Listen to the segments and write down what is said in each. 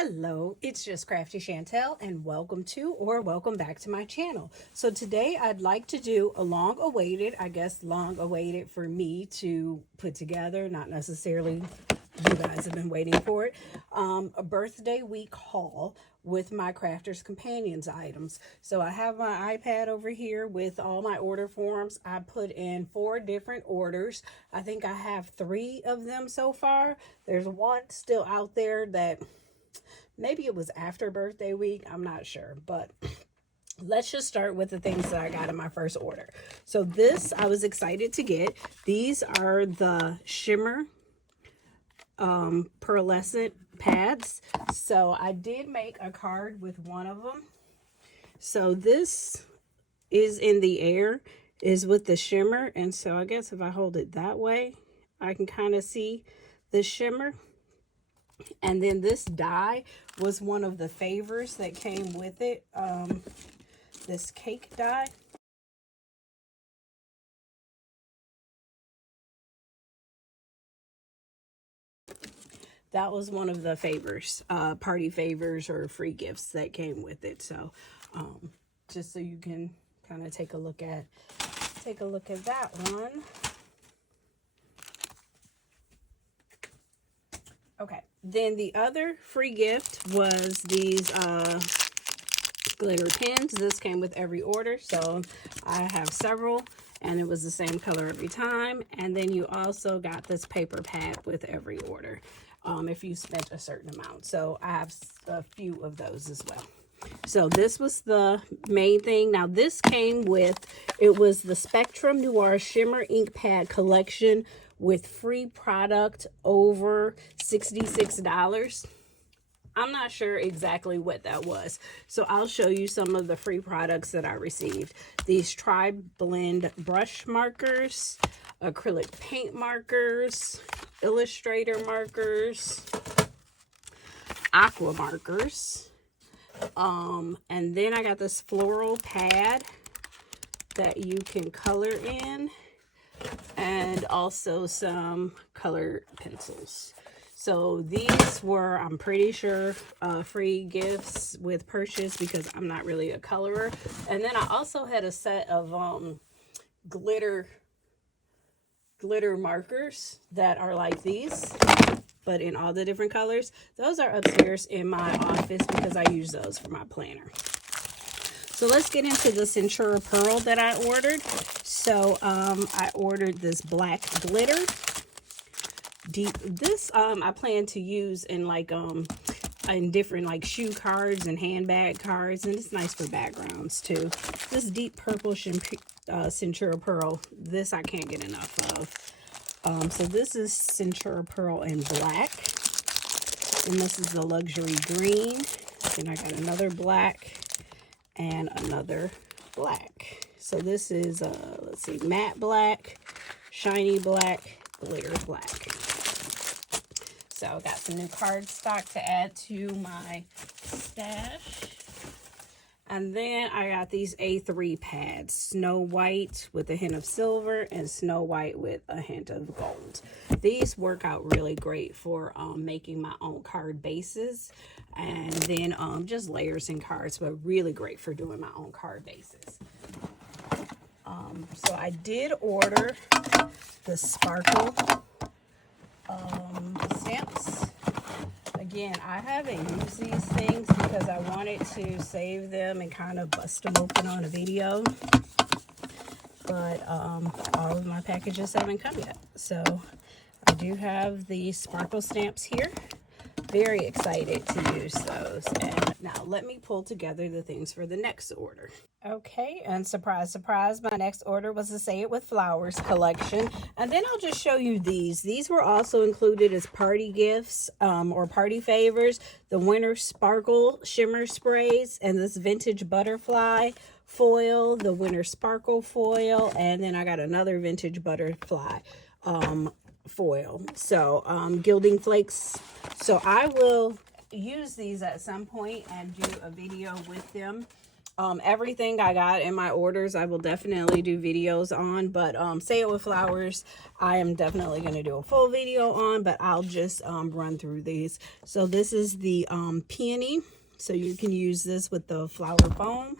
Hello, it's just Crafty Chantel, and welcome back to my channel. So today I'd like to do a long awaited for me to put together, not necessarily you guys have been waiting for it, a birthday week haul with my Crafters Companions items. So I have my iPad over here with all my order forms. I put in 4 different orders. I think I have 3 of them so far. There's one still out there that maybe it was after birthday week, I'm not sure, but let's just start with the things that I got in my first order. So this I was excited to get. These are the shimmer pearlescent pads. So I did make a card with one of them. So this is in the air, is with the shimmer, and so I guess if I hold it that way I can kind of see the shimmer. And then this die was one of the favors that came with it, this cake die. That was one of the favors, party favors or free gifts that came with it. So just so you can kind of take a look at that one. Okay, then the other free gift was these glitter pins. This came with every order, so I have several, and it was the same color every time. And then you also got this paper pad with every order, if you spent a certain amount. So I have a few of those as well. So this was the main thing. Now this came with, it was the Spectrum Noir Shimmer Ink Pad Collection with free product over $66. I'm not sure exactly what that was. So I'll show you some of the free products that I received. These Tri-Blend brush markers, acrylic paint markers, Illustrator markers, aqua markers. And then I got this floral pad that you can color in, and also some color pencils. So these were, I'm pretty sure, free gifts with purchase because I'm not really a colorer. And then I also had a set of glitter markers that are like these, but in all the different colors. Those are upstairs in my office because I use those for my planner. So let's get into the Centura Pearl that I ordered. So I ordered this black glitter. This I plan to use in like in different like shoe cards and handbag cards, and it's nice for backgrounds too. This deep purple Centura Pearl, this I can't get enough of. So this is Centura Pearl in black, and this is the luxury green. Then I got another black and another black. So this is let's see, matte black, shiny black, glitter black. So I got some new cardstock to add to my stash. And then I got these A3 pads, Snow White with a hint of silver and Snow White with a hint of gold. These work out really great for making my own card bases, and then just layers and cards, but really great for doing my own card bases. So I did order the sparkle stamps. Again, I haven't used these things because I wanted to save them and kind of bust them open on a video, but all of my packages haven't come yet. So I do have the sparkle stamps here. Very excited to use those. And now let me pull together the things for the next order. Okay, and surprise, surprise, my next order was the Say It With Flowers collection. And then I'll just show you these. These were also included as party gifts or party favors. The Winter Sparkle Shimmer Sprays and this Vintage Butterfly foil, the Winter Sparkle foil, and then I got another Vintage Butterfly foil. So gilding flakes. So I will use these at some point and do a video with them. Everything I got in my orders, I will definitely do videos on, but Say It With Flowers, I am definitely going to do a full video on, but I'll just run through these. So this is the peony, so you can use this with the flower foam.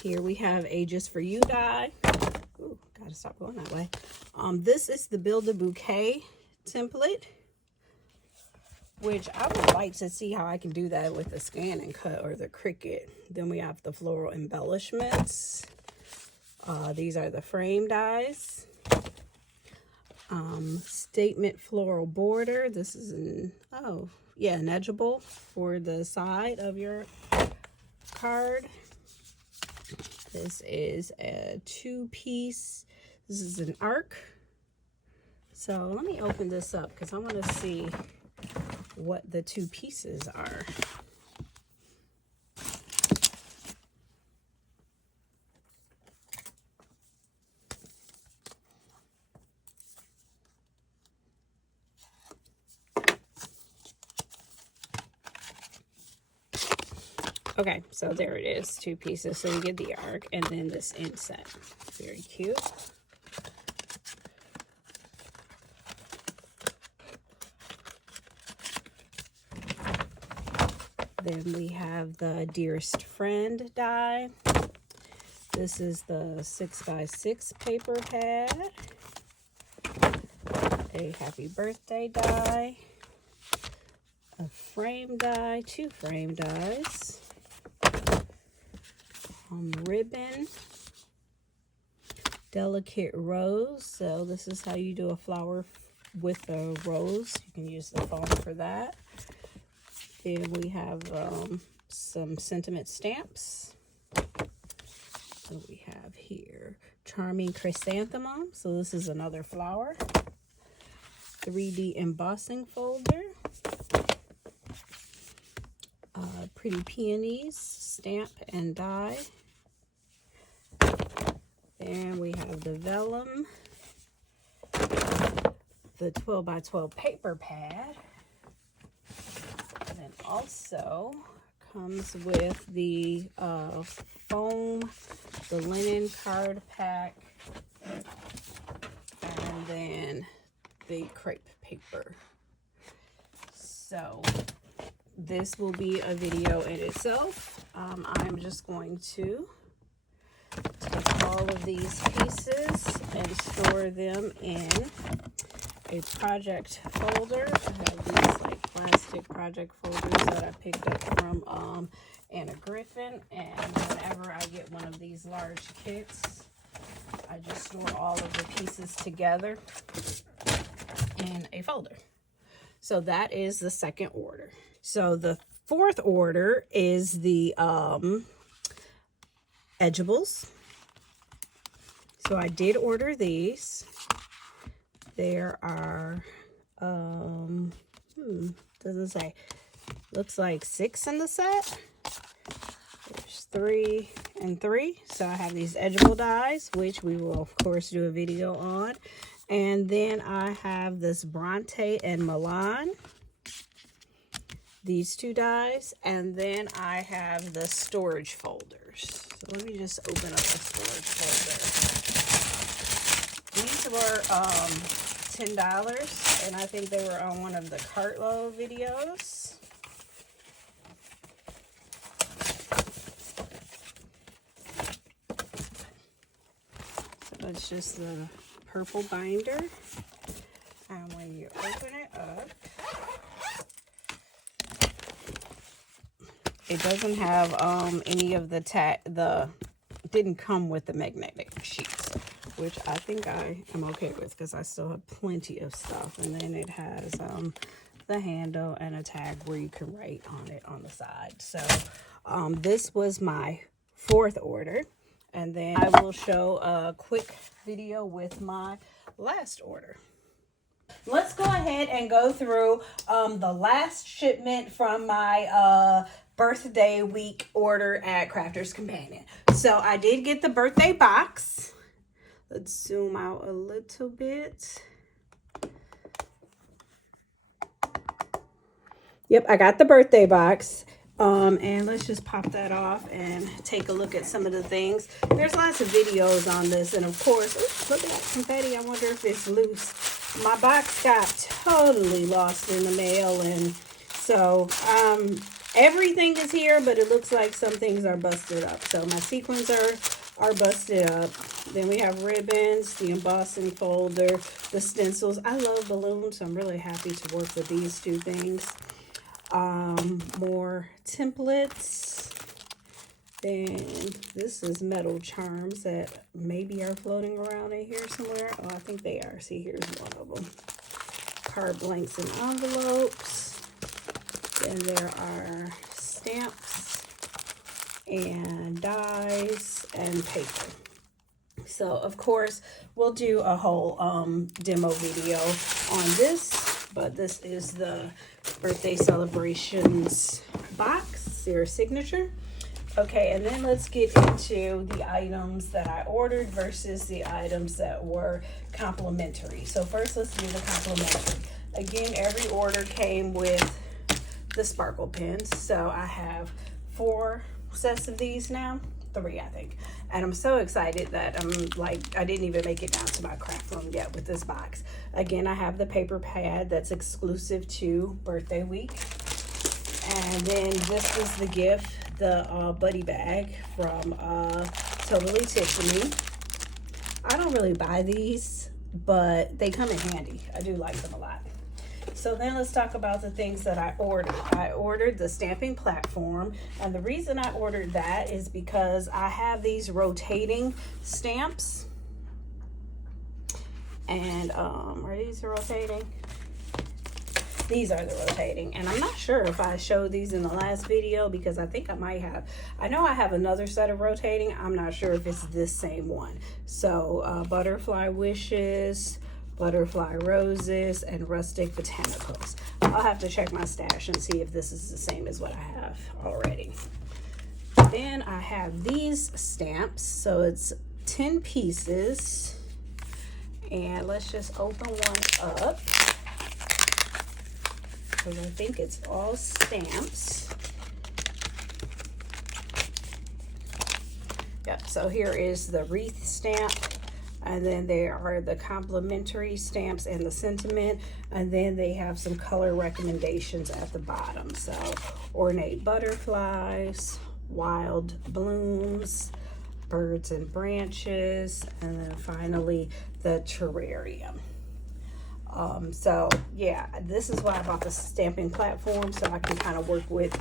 Here we have a Just For You die. Ooh, gotta stop going that way. This is the Build a Bouquet template, which I would like to see how I can do that with the Scan and Cut or the Cricut. Then we have the floral embellishments. These are the frame dies. Statement floral border. This is an, oh yeah, an edgeable for the side of your card. This is a 2-piece. This is an arc. So let me open this up because I want to see what the 2 pieces are. Okay, so there it is, 2 pieces. So you get the arc and then this inset. Very cute. Then we have the Dearest Friend die. This is the 6x6 paper pad. A Happy Birthday die. A frame die, 2 frame dies. Ribbon. Delicate Rose. So this is how you do a flower with a rose. You can use the foam for that. Then we have some sentiment stamps. So we have here Charming Chrysanthemum. So this is another flower. 3D embossing folder. Pretty Peonies stamp and die. Then we have the vellum, the 12x12 paper pad, and then also comes with the foam, the linen card pack, and then the crepe paper. So this will be a video in itself. I'm just going to take all of these pieces and store them in a project folder. I have these like plastic project folders that I picked up from Anna Griffin, and whenever I get one of these large kits, I just store all of the pieces together in a folder. So that is the second order. So the fourth order is the edgeables. So I did order these. There are doesn't say, looks like 6 in the set. There's 3 and 3. So I have these edgeable dies, which we will of course do a video on. And then I have this Bronte and Milan, these 2 dies, and then I have the storage folders. So let me just open up the storage folder. These were $10, and I think they were on one of the Cartlow videos. So it's just the purple binder, and when you open it up, it doesn't have any of the didn't come with the magnetic sheets, which I think I am okay with because I still have plenty of stuff. And then it has the handle and a tag where you can write on it on the side. So this was my fourth order, and then I will show a quick video with my last order. Let's go ahead and go through the last shipment from my birthday week order at Crafters Companion. So I did get the birthday box. Let's zoom out a little bit. Yep, I got the birthday box. And let's just pop that off and take a look at some of the things. There's lots of videos on this, and of course, oops, look at that confetti. I wonder if it's loose. My box got totally lost in the mail, and so everything is here, but it looks like some things are busted up. So my sequins are busted up. Then we have ribbons, the embossing folder, the stencils. I love balloons, so I'm really happy to work with these two things. More templates. Then this is metal charms that maybe are floating around in here somewhere. Oh, I think they are. See, here's one of them. Card blanks and envelopes. Then there are stamps and dies and paper. So of course we'll do a whole demo video on this, but this is the birthday celebrations box, their signature. Okay, and then let's get into the items that I ordered versus the items that were complimentary. So first, let's do the complimentary. Again, every order came with the sparkle pens. So I have 4 sets of these now. 3, I think. And I'm so excited that I didn't even make it down to my craft room yet with this box. Again, I have the paper pad that's exclusive to birthday week. And then this was the gift, the buddy bag from Totally Tiffany. I don't really buy these, but they come in handy. I do like them a lot. So then let's talk about the things that I ordered. I ordered the stamping platform, and the reason I ordered that is because I have these rotating stamps. And are these rotating? These are the rotating, and I'm not sure if I showed these in the last video because I think I might have. I know I have another set of rotating. I'm not sure if it's this same one. So butterfly wishes, butterfly roses, and rustic botanicals. I'll have to check my stash and see if this is the same as what I have already. Then I have these stamps. So it's 10 pieces, and let's just open one up because I think it's all stamps. Yep, so here is the wreath stamp, and then there are the complimentary stamps and the sentiment, and then they have some color recommendations at the bottom. So ornate butterflies, wild blooms, birds and branches, and then finally the terrarium. So yeah, this is why I bought the stamping platform, so I can kind of work with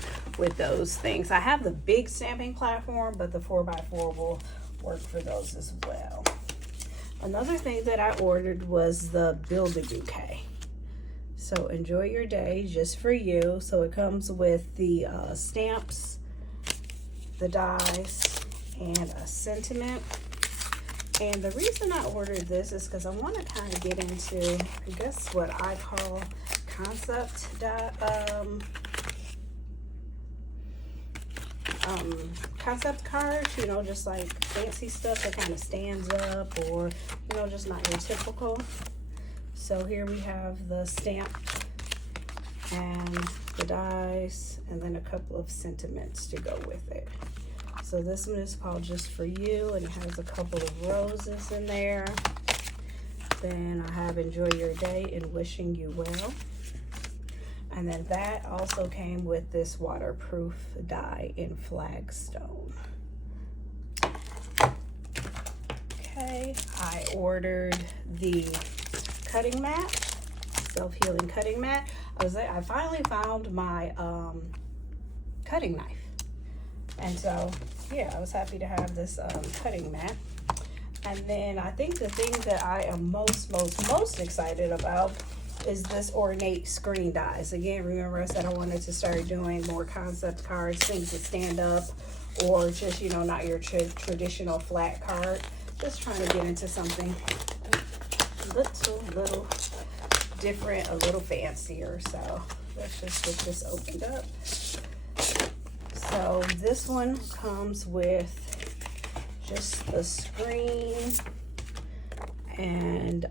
those things. I have the big stamping platform, but the 4x4 will work for those as well. Another thing that I ordered was the Build-A-Bouquet. So enjoy your day just for you. So it comes with the stamps, the dies, and a sentiment. And the reason I ordered this is because I want to kind of get into, I guess, what I call concept cards, you know, just like fancy stuff that kind of stands up, or, you know, just not your typical. So here we have the stamp and the dies, and then a couple of sentiments to go with it. So this one is called Just For You, and it has a couple of roses in there. Then I have Enjoy Your Day and Wishing You Well. And then that also came with this waterproof die in Flagstone. Okay, I ordered the cutting mat, self-healing cutting mat. I finally found my cutting knife. And so, yeah, I was happy to have this cutting mat. And then I think the thing that I am most excited about is this ornate screen dies. Again, remember I said I wanted to start doing more concept cards, things that stand up, or just, you know, not your traditional flat card. Just trying to get into something little different, a little fancier. So let's just get this opened up. So this one comes with just the screen, and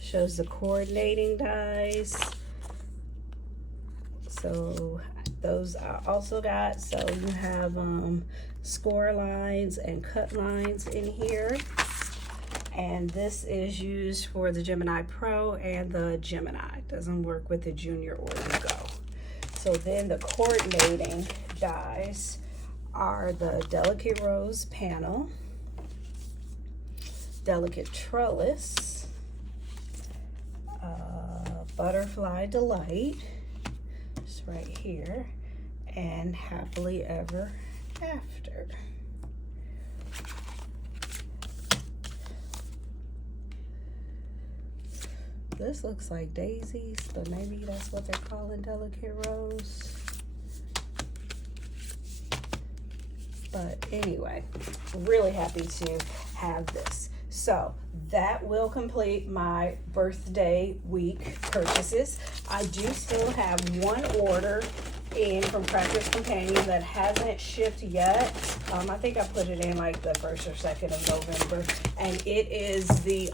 shows the coordinating dies. So those I also got. So you have score lines and cut lines in here. And this is used for the Gemini Pro and the Gemini. Doesn't work with the Junior or the Go. So then the coordinating dies are the Delicate Rose Panel, Delicate Trellis, Butterfly Delight, just right here, and Happily Ever After. This looks like daisies, but maybe that's what they're calling Delicate Rose. But anyway, really happy to have this. So that will complete my birthday week purchases. I do still have one order in from Crafters Companion that hasn't shipped yet. I think I put it in like the 1st or 2nd of November, and it is the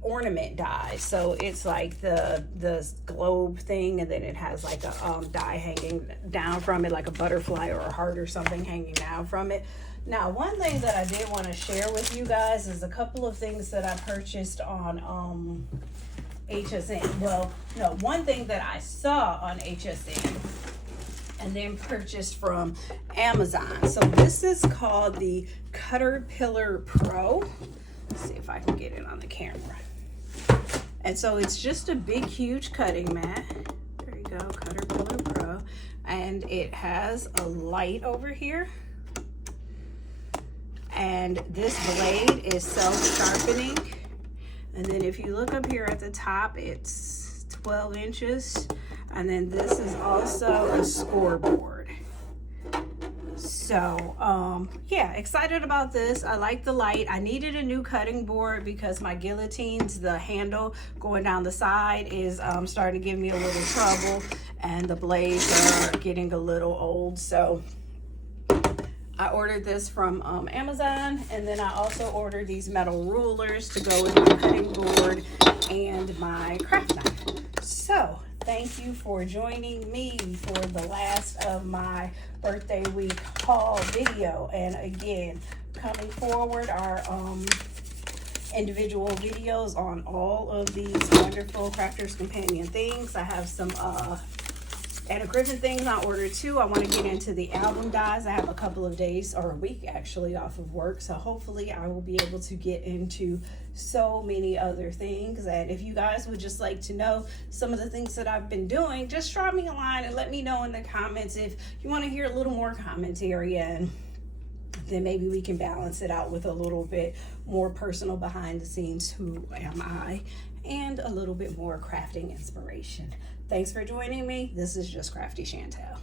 ornament die. So it's like the globe thing, and then it has like a die hanging down from it, like a butterfly or a heart or something hanging down from it. Now, one thing that I did want to share with you guys is a couple of things that I purchased on HSN. Well, no, one thing that I saw on HSN and then purchased from Amazon. So this is called the Caterpillar Pro. Let's see if I can get it on the camera. And so it's just a big, huge cutting mat. There you go, Caterpillar Pro. And it has a light over here. And this blade is self-sharpening. And then if you look up here at the top, it's 12 inches. And then this is also a scoreboard. So, yeah, excited about this. I like the light. I needed a new cutting board because my guillotines, the handle going down the side is starting to give me a little trouble. And the blades are getting a little old. So I ordered this from Amazon, and then I also ordered these metal rulers to go with my cutting board and my craft knife. So thank you for joining me for the last of my birthday week haul video. And again, coming forward are individual videos on all of these wonderful Crafters Companion things. I have some Anna Griffin things I ordered too. I want to get into the album dies. I have a couple of days, or a week actually, off of work. So hopefully I will be able to get into so many other things. And if you guys would just like to know some of the things that I've been doing, just drop me a line and let me know in the comments if you want to hear a little more commentary, and then maybe we can balance it out with a little bit more personal behind the scenes, who am I, and a little bit more crafting inspiration. Thanks for joining me. This is just Crafty Chantel.